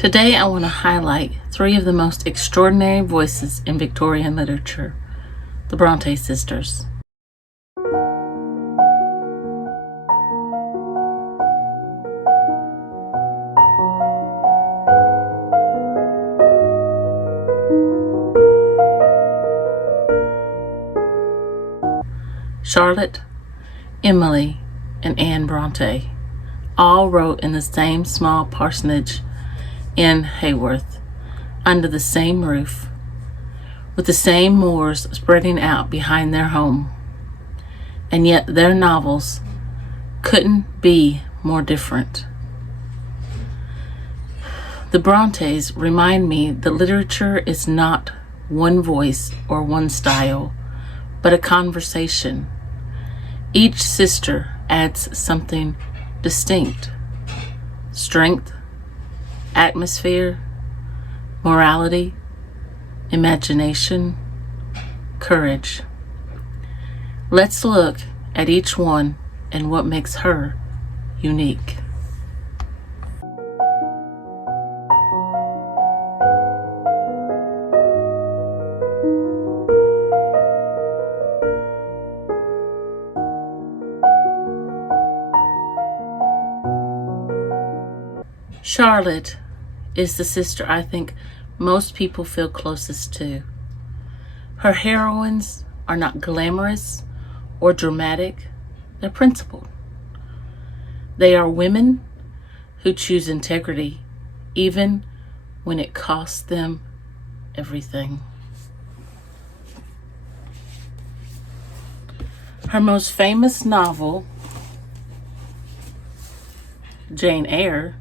Today I want to highlight three of the most extraordinary voices in Victorian literature, the Brontes sisters. Charlotte, Emily, and Anne Bronte all wrote in the same small parsonage in Haworth, under the same roof, with the same moors spreading out behind their home. And yet their novels couldn't be more different. The Brontes remind me that literature is not one voice or one style, but a conversation. Each sister adds something distinct: strength, atmosphere, morality, imagination, courage. Let's look at each one and what makes her unique. Charlotte is the sister I think most people feel closest to. Her heroines are not glamorous or dramatic, they're principled. They are women who choose integrity even when it costs them everything. Her most famous novel, Jane Eyre,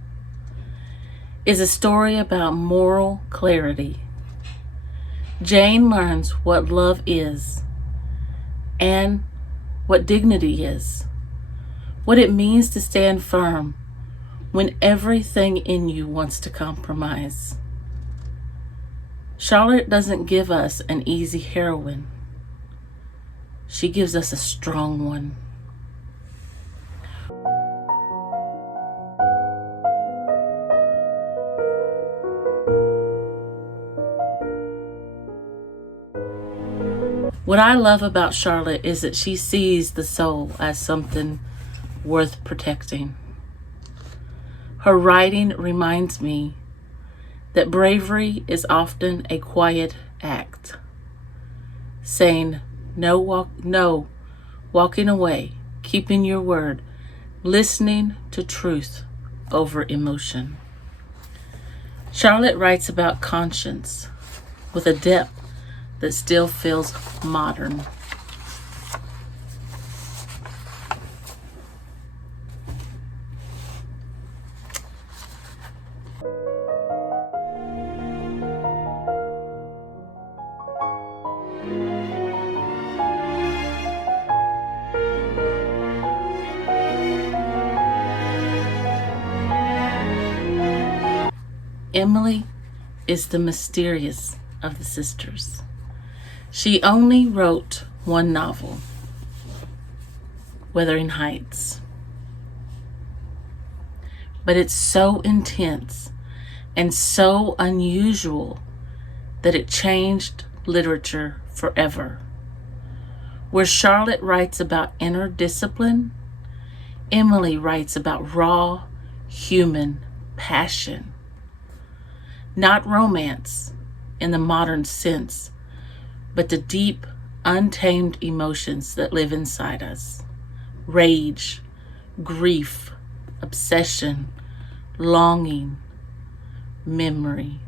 is a story about moral clarity. Jane learns what love is and what dignity is, what it means to stand firm when everything in you wants to compromise. Charlotte doesn't give us an easy heroine. She gives us a strong one. What I love about Charlotte is that she sees the soul as something worth protecting. Her writing reminds me that bravery is often a quiet act, saying no, walking away, keeping your word, listening to truth over emotion. Charlotte writes about conscience with a depth that still feels modern. Emily is the mysterious of the sisters. She only wrote one novel, Wuthering Heights. But it's so intense and so unusual that it changed literature forever. Where Charlotte writes about inner discipline, Emily writes about raw, human passion. Not romance in the modern sense, but the deep, untamed emotions that live inside us. Rage, grief, obsession, longing, memory.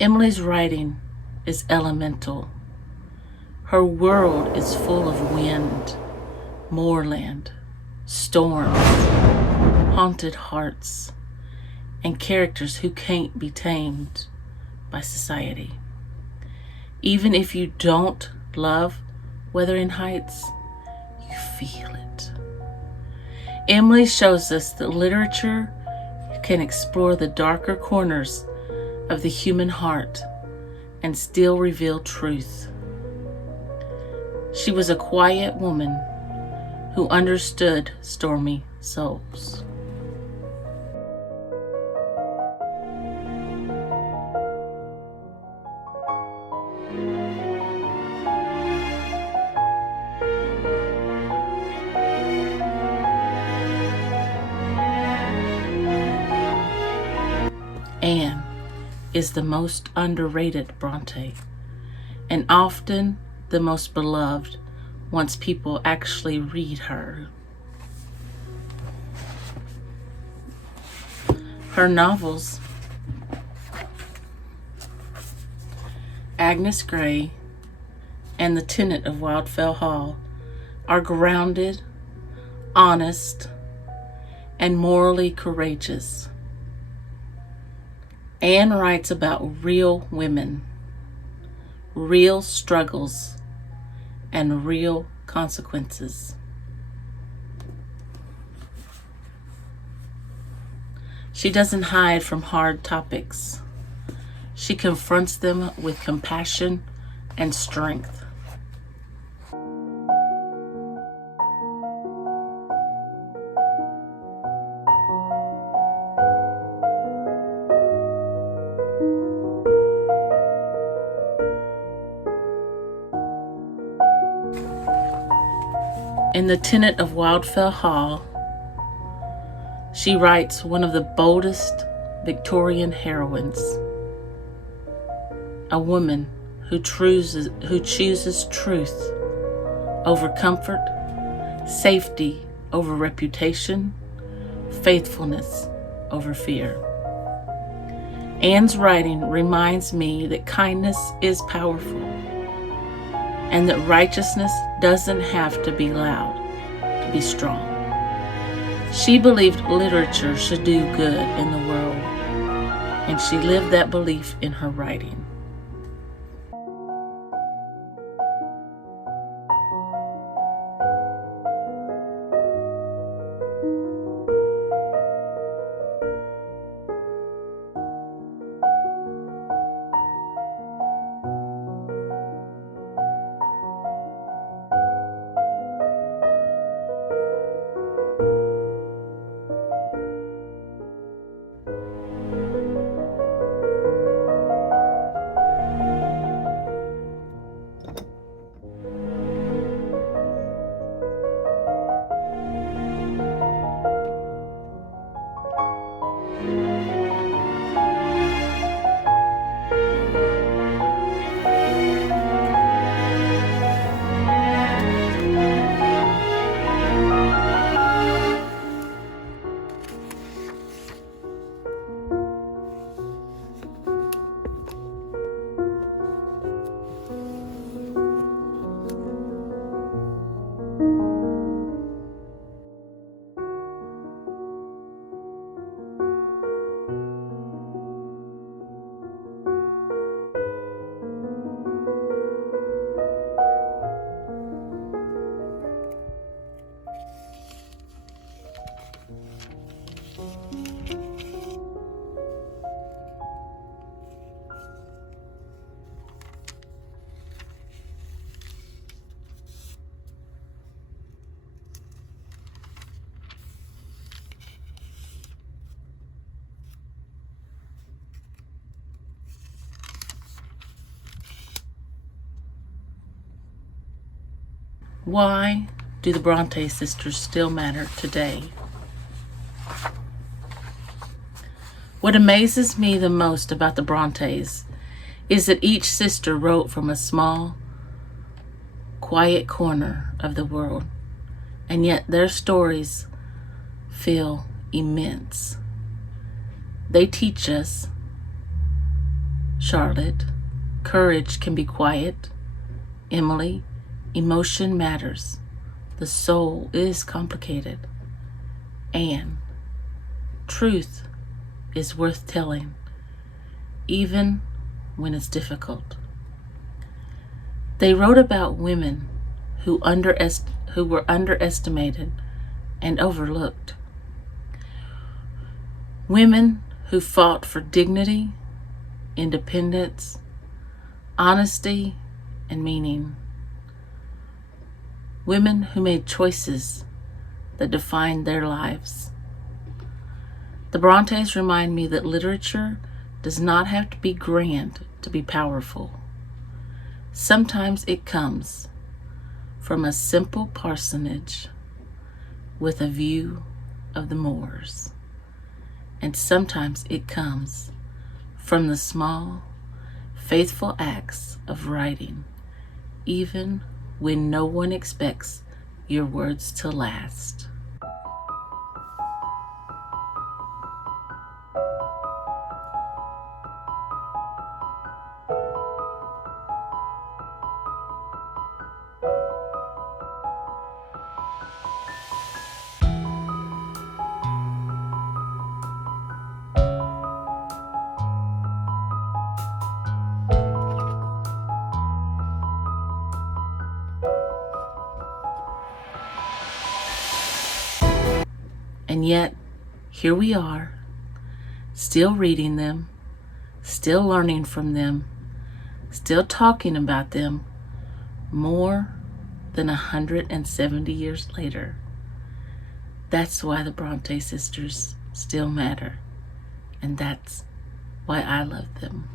Emily's writing is elemental. Her world is full of wind, moorland, storms, haunted hearts, and characters who can't be tamed by society. Even if you don't love Wuthering Heights, you feel it. Emily shows us that literature can explore the darker corners of the human heart and still reveal truth. She was a quiet woman who understood stormy souls. Anne is the most underrated Bronte, and often the most beloved once people actually read her. Her novels, Agnes Grey and The Tenant of Wildfell Hall, are grounded, honest, and morally courageous. Anne writes about real women, real struggles, and real consequences. She doesn't hide from hard topics. She confronts them with compassion and strength. In The Tenant of Wildfell Hall, she writes one of the boldest Victorian heroines, a woman who chooses truth over comfort, safety over reputation, faithfulness over fear. Anne's writing reminds me that kindness is powerful, and that righteousness doesn't have to be loud to be strong. She believed literature should do good in the world, and she lived that belief in her writing. Why do the Bronte sisters still matter today? What amazes me the most about the Brontes is that each sister wrote from a small, quiet corner of the world, and yet their stories feel immense. They teach us, Charlotte, courage can be quiet. Emily, emotion matters. The soul is complicated. And truth is worth telling, even when it's difficult. They wrote about women who were underestimated and overlooked. Women who fought for dignity, independence, honesty, and meaning. Women who made choices that defined their lives. The Brontes remind me that literature does not have to be grand to be powerful. Sometimes it comes from a simple parsonage with a view of the moors. And sometimes it comes from the small, faithful acts of writing, even when no one expects your words to last. And yet, here we are, still reading them, still learning from them, still talking about them more than 170 years later. That's why the Bronte sisters still matter, and that's why I love them.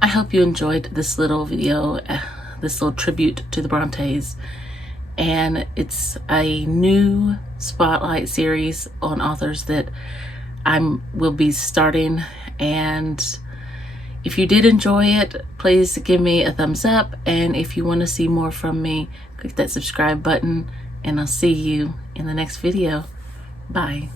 I hope you enjoyed this little video, this little tribute to the Brontes. And it's a new spotlight series on authors that will be starting. And if you did enjoy it, please give me a thumbs up. And if you want to see more from me, click that subscribe button, and I'll see you in the next video. Bye.